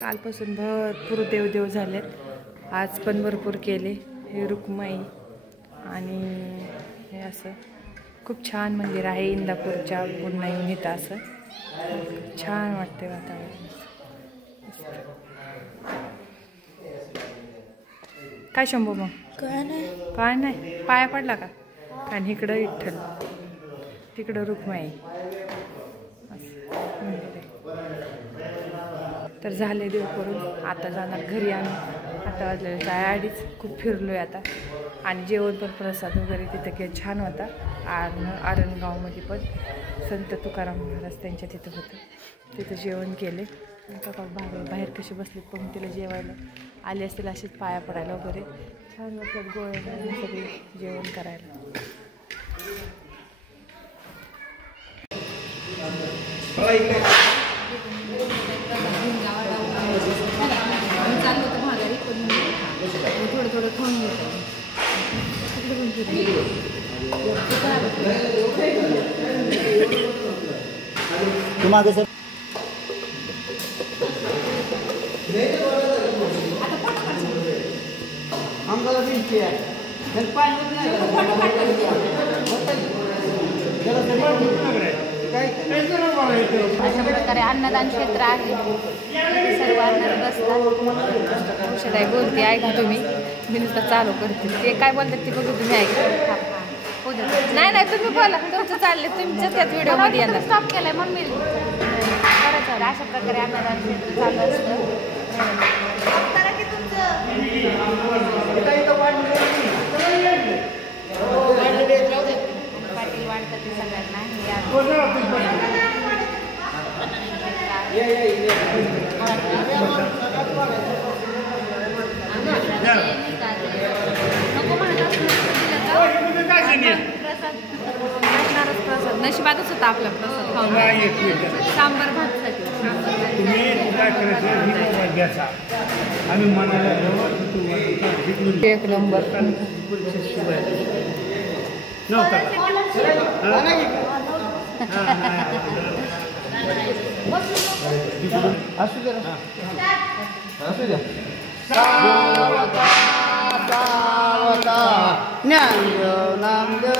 कालपासून भरपूर देवदेव झालेत. आज पण भरपूर केले. हे रुक्माई आणि हे असं खूप छान मंदिर आहे इंदापूरच्या पुन्हा येऊन इथं असं छान वाटते वातावरण. काय शंभू मग काय नाही पाया पडला का? आणि इकडं विठ्ठल तिकडं रुक्माई तर झाले देव करून आता जाणार घरी. आम्ही आता वाजलेलं 2:30. खूप फिरलोय आता आणि जेवण पण प्रसाद वगैरे तिथं छान होता. आरणगावमध्ये पण संत तुकाराम महाराज त्यांच्या तिथं होतं. तिथं जेवण केले. आता बाहेर कसे बसले पंक्तीला जेवायला आले असतील असेच पाया पडायला वगैरे छान वाटलं. गोळ्या सगळे जेवण करायला. चाललो होतं माघारी पण थोडं थोडं खाऊन घेतो. तुम्हाला सर आम्हाला बिनते आहे पाणी नाही अशा प्रकारे अन्नदान क्षेत्र आहे. सर्व अन्नदान बसतात. औषध आहे बोलते ऐका तुम्ही. मी नुसतं चालू करते. ते काय बोलतात ते बघू तुम्ही ऐका. नाही नाही तुम्ही बोला तुमचं चालले तुमच्या त्याच व्हिडिओमध्ये येणार. स्टॉप केलाय म्हणून मी अशा प्रकारे अन्नदान क्षेत्र चालू असतं. पाटील वाटतात ते सगळ्यांना प्रसाद नशिबातच होता आपला प्रसाद खाऊन. सांबर भात एक नंबर असू द्या ज्ञान नामदेव